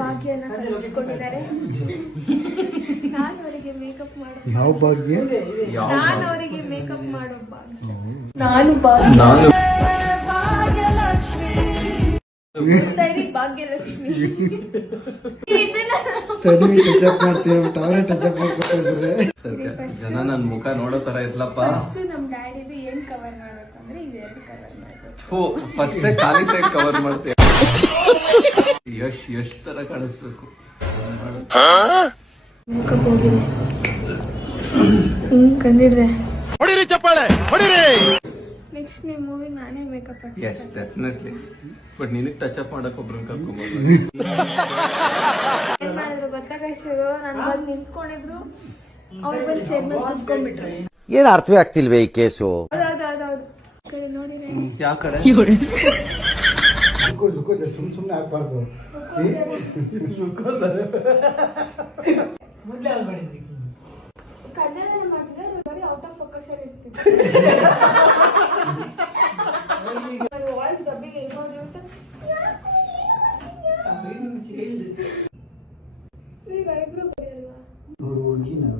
ಭಾಗ್ಯನ ಕಳಿಸ್ಕೊಟ್ಟಿದ್ದಾರೆ. ನಾನು ಅವರಿಗೆ ಮೇಕಪ್ ಮಾಡೋ ಯಾವ ಭಾಗ್ಯ? ನಾನು ಅವರಿಗೆ ಮೇಕಪ್ ಮಾಡೋ ಭಾಗ್ಯ. ಭಾಗ್ಯಲಕ್ಷ್ಮಿ ಜನ ನನ್ ಮುಖ ನೋಡೋ ತರ ಇರ್ಲಪ್ಪ. ನಮ್ ಡ್ಯಾಡಿದು ಏನ್ ಕವರ್ ಮಾಡ್ಬೇಕಂದ್ರೆ ಇದೆರಡು ಕವರ್ ಮಾಡ್ಬೇಕು. ಫಸ್ಟ್ ಖಾಲಿ ಸೈಡ್ ಕವರ್ ಮಾಡ್ತೇವೆ. ಯಶ್ ತರ ಕಾಣಿಸ್ಬೇಕು. ಮೇಕಪ್ ಹೋಗಿದೆ. ಕಂಡಿಡ್ದೆ. ಹೊಡಿರಿ ಚಪ್ಪಾಳೆ ಹೊಡಿರಿ. ನೆಕ್ಸ್ಟ್ ನಿಮ್ಮ ಮೂವಿ ನಾನೇ ಮೇಕಪ್ ಮಾಡ್ತೀನಿ. Yes definitely. ಬಟ್ ನಿನಗೆ ಟಚ್ ಅಪ್ ಮಾಡಕ್ ಒಬ್ರನ್ನ ಕರ್ಕೊಂಬೋದು. ಏನ್ ಮಾಡಿದ್ರು ಗೊತ್ತಾ ಕೈಸರು? ನಾನು ಬಂದು ನಿಂತ್ಕೊಂಡಿದ್ರು, ಅವ್ರು ಬಂದು ಚೇರ್ ಮೇಲೆ ಕುತ್ಕೊಂಡ್ಬಿಟ್ರು. ಏನ್ ಅರ್ಥವೇ ಆಗ್ತಿಲ್ವೇ ಈ ಕೇಸು? ಹೌದೌದೌದು. ಕಡೆ ನೋಡಿದ್ರೆ ಯಾವ ಕಡೆ ಸುಮ್ನೆ ಆಗ್ಬಾರ್ದು. ಕನ್ನಡ ಮಾಡಿದ್ರೆ ಬರೀ ಔಟ್ ಆಫ್ ಫೋಕಸ್ ಅಲ್ಲಿ ಇರ್ತಿತ್ತು. ವಾಯ್ಸ್ ಡಬ್ಬಿಗೆ ಹೆಂಗೋದು ಅಂತ ಈಗ ಇಬ್ರು ಬರೆಯಲ್ವಾ? ಹುಡುಗಿ ನಾವು